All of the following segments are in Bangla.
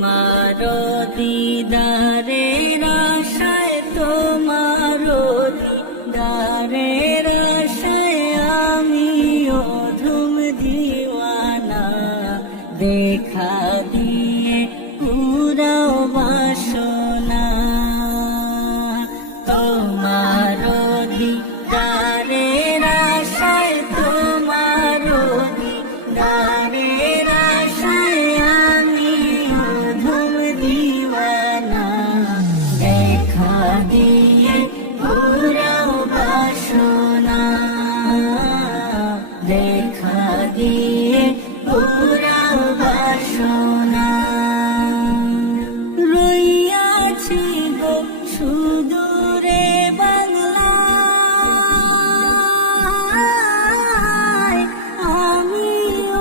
তোমার দিদারের আশায়, তোমার দিদারের আশায় আমিও ধুম দিওয়ানা। দেখা দিয়ে পুরাও বাসনা, তোমার দিদারের আশায়, তোমার দিদারের আশায় আমিও ধুম দিওয়ানা। দেখা দিয়ে পুরাও বাসনা, দেখা দিয়ে পুরাও বাসনা। রইয়াছি গো সুদূরে বাংলায়, আমি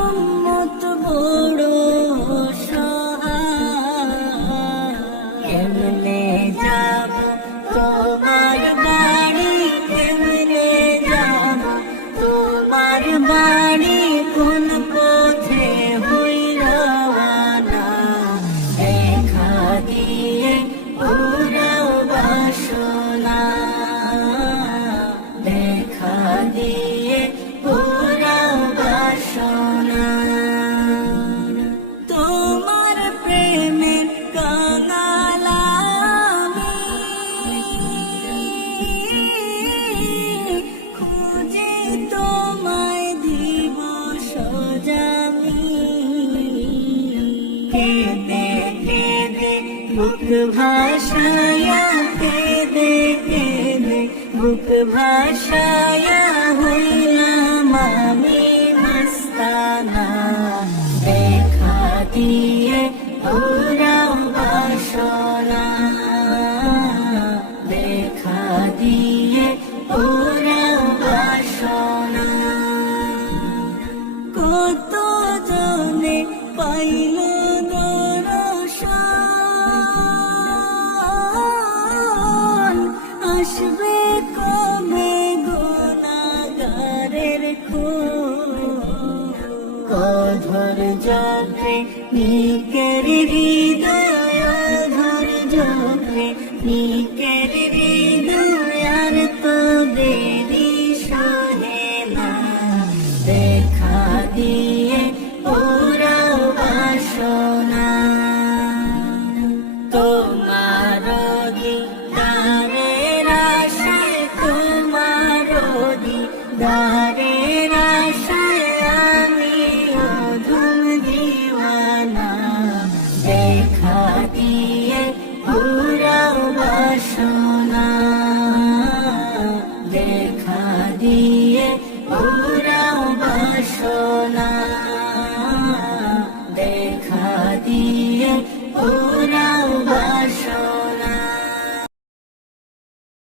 উম্মত বড় অসহায়। কেমনে যাব তোমার বাড়ি, কেমনে যাব তোমার বাড়ি, কোন পথে হই রওয়ানা। দেখা দিয়ে পুরাও বাসনা, দেখা দিয়ে পুরাও বাসনা। তোমার প্রেমের কাঙাল আমি, খুঁজে তোমায় দিব সজামি। কেঁদে কেঁদে বুক ভাসায়া, কেঁদে কেঁদে বুক ভাসায়া হইলাম আমি মস্তানা। দেখা দিয়ে পুরাও বাসনা, দেখা দিয়ে পুরাও বাসনা। কত জনে পাইল দর্শন, আসবে কবে গুনাহগারের খুন। অধর জপে নিকের হৃদয়, অধর জপে নিকের হৃদয়, আর তো দেরি সহে না। দেখা দিয়ে পুরাও বাসনা, তোমার দিদারের আশায়, তোমার দিদারের আশায় আমিও ধুম দিওয়ানা। দেখা দিয়ে পুরাও বাসনা, দেখা দিয়ে পুরাও বাসনা।